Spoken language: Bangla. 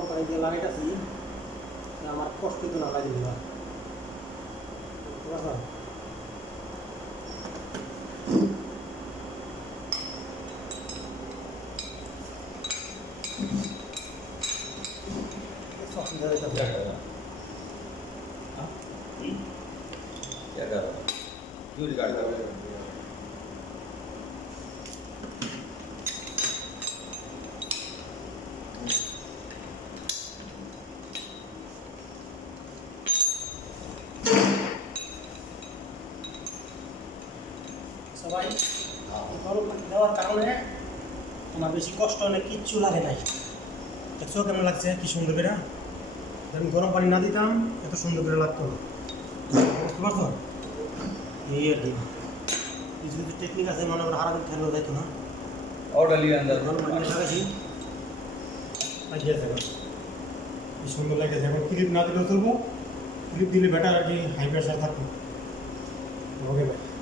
গরম পানি দিয়ে লাগাইতেছি আমার কষ্ট তো না লাগে না ঠিক আছে সবাই গরম পানি দেওয়ার কারণে আমার বেশি কষ্ট অনেক কিচ্ছু লাগে নাই দেখছো কেমন লাগছে কি সুন্দর করে আমি গরম পানি না দিতাম এত সুন্দর করে লাগতো না বুঝতে পারছো এই আর কি কিছু কিছু টেকনিক আছে মনে করে হারাদিন খেলো যাইতো না গরম পানি লাগাইছি লাগিয়েছে কি সুন্দর লাগেছে এখন ক্লিপ না দিলেও চলবো ক্লিপ দিলে বেটার আর কি হাই প্রেশার থাকতো ওকে ভাই